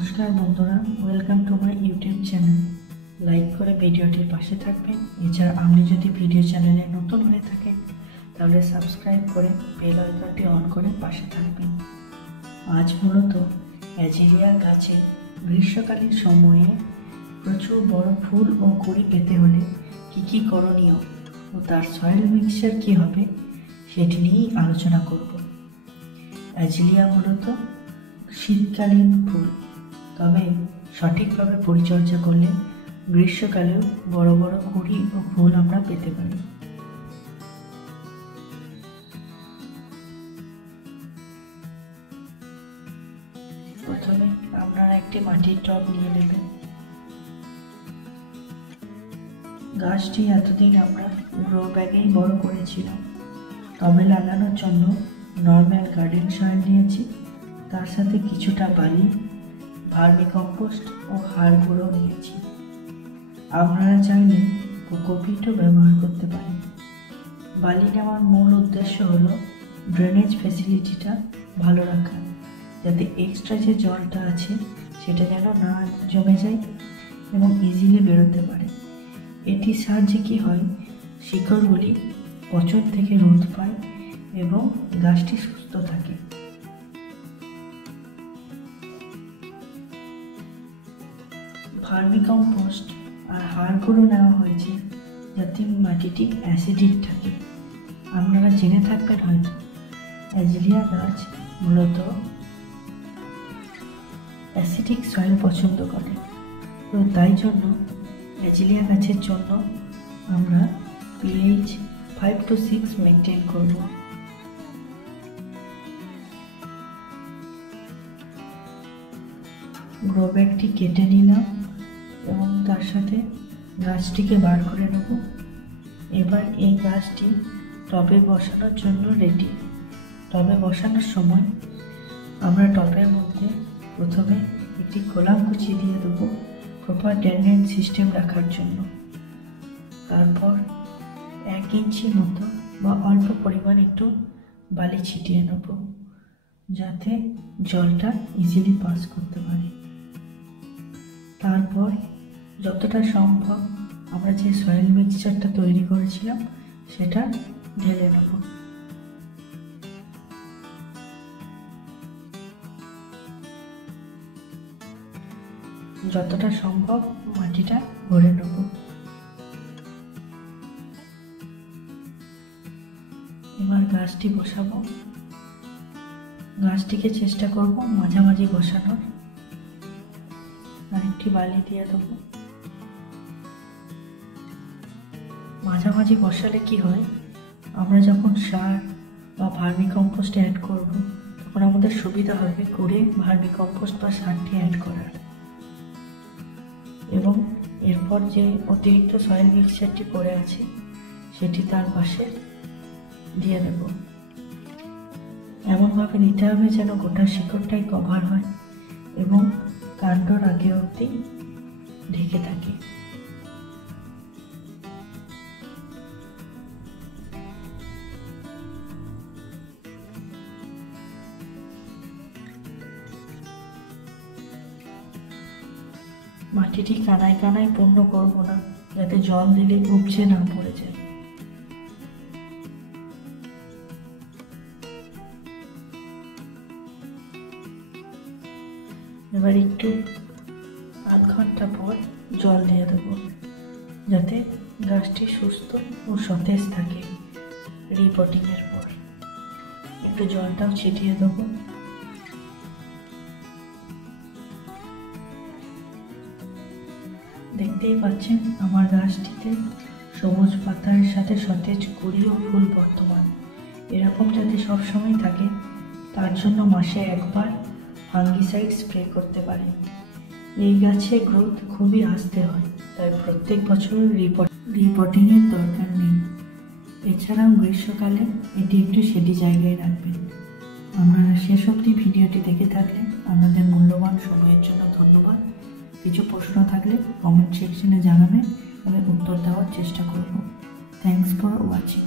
নমস্কার বন্ধুরা, welcome to my YouTube channel. Like করে ভিডিওটির পাশে থাকবেন। এছাড়া আপনি যদি ভিডিও চ্যানেলে নতুন হয়ে থাকেন তাহলে সাবস্ক্রাইব করে বেল আইকনটি অন করে পাশে থাকবেন। আজ মূলত অ্যাজিলিয়া গাছে গ্রীষ্মকালীন সময়ে প্রচুর বড় ফুল ও কুড়ি পেতে হলে কী করণীয় ও তার সয়েল মিক্সচার কী হবে সেটি নিয়েই আলোচনা করব। অ্যাজিলিয়া মূলত শীতকালীন ফুল, তবে সঠিকভাবে পরিচর্যা করলে গ্রীষ্মকালেও বড় বড় কুড়ি ও ফুল আমরা পেতে পারি। প্রথমে আপনারা একটি মাটির টব নিয়ে নেবেন। গাছটি এতদিন আমরা গ্রো ব্যাগেই বড় করেছিলাম। টবে লাগানোর জন্য নর্মাল গার্ডেন সয়েল নিয়েছি, তার সাথে কিছুটা বালি, ভার্মি কম্পোস্ট ও হাড় গুঁড়ো নিয়েছি। আপনারা চাইলে কোকোপিটও ব্যবহার করতে পারেন। বালি নেওয়ার মূল উদ্দেশ্য হলো ড্রেনেজ ফ্যাসিলিটিটা ভালো রাখা, যাতে এক্সট্রা যে জলটা আছে সেটা যেন না জমে যায় এবং ইজিলি বেরোতে পারে। এটির সাহায্যে কী হয়, শিকড়গুলি পচন থেকে রোধ পায় এবং গাছটি সুস্থ থাকে। ভার্মি কম্পোস্ট আর হাড় গুঁড়ো নেওয়া হয়েছে যাতে মাটিটি অ্যাসিডিক থাকে। আপনারা জেনে থাকবেন হয়তো অ্যাজিলিয়া গাছ মূলত অ্যাসিডিক সয়েল পছন্দ করে, তো তাই জন্য অ্যাজিলিয়া গাছের জন্য আমরা pH 5 to 6 মেনটেন করব। গ্রো ব্যাগটি কেটে নিলাম এবং তার সাথে গাছটিকে বার করে নেব। এবার এই গাছটি টবে বসানোর জন্য রেডি। টবে বসানোর সময় আমরা টবের মধ্যে প্রথমে একটি কলাম কুচি দিয়ে দেবো প্রপার ড্রেনেজ সিস্টেম রাখার জন্য। তারপর 1 ইঞ্চি মতো বা অল্প পরিমাণ একটু বালি ছিটিয়ে নেব, যাতে জলটা ইজিলি পাস করতে পারে। তারপর যতটা সম্ভব আমরা যে সয়েল মিক্সচারটা তৈরি করেছিলাম সেটা ঢেলে নেব। যতটা সম্ভব মাটিটা ভরে নেব। এবার গাছটি বসাবো। গাছটিকে চেষ্টা করব মাঝামাঝি বসানোর। আরেকটি বালি দিয়ে দেবো। মাঝামাঝি বসালে কি হয়, আমরা যখন সার বা ভার্মি কম্পোস্ট অ্যাড করব তখন আমাদের সুবিধা হবে করে ভার্মি কম্পোস্ট বা সারটি অ্যাড করার। এবং এরপর যে অতিরিক্ত সয়েল মিক্সচারটি পড়ে আছে সেটি তার পাশে দিয়ে দেব। এমনভাবে দিতে হবে যেন গোটা শিকড়টাই কভার হয় এবং কাণ্ডর আগে অবধি ঢেকে থাকে। মাটিটি কানায় কানায় পূর্ণ করব না, যাতে জল দিলে উপচে না পড়ে যায়। এবার একটু আধ ঘন্টা পর জল দিয়ে দেবো, যাতে গাছটি সুস্থ ও সতেজ থাকে। রিপোর্টিংয়ের পর একটু জলটাও ছিটিয়ে দেবো। দেখতেই পাচ্ছেন আমার গাছটিতে সবুজ পাতার সাথে সতেজ কুড়ি ও ফুল বর্তমান। এরকম যাতে সবসময় থাকে তার জন্য মাসে একবার ফাঙ্গিসাইড স্প্রে করতে পারেন। এই গাছে গ্রোথ খুবই আস্তে হয়, তাই প্রত্যেক বছর রিপোর্টিংয়ের দরকার নেই। এছাড়াও গ্রীষ্মকালে এটি একটু সেটি জায়গায় রাখবেন। আপনারা শেষ অবধি ভিডিওটি দেখে থাকলে আপনাদের মূল্যবান সময়ের জন্য ধন্যবাদ। কিছু প্রশ্ন থাকলে কমেন্ট সেকশনে জানাবেন, আমি উত্তর দেওয়ার চেষ্টা করব। Thanks for watching.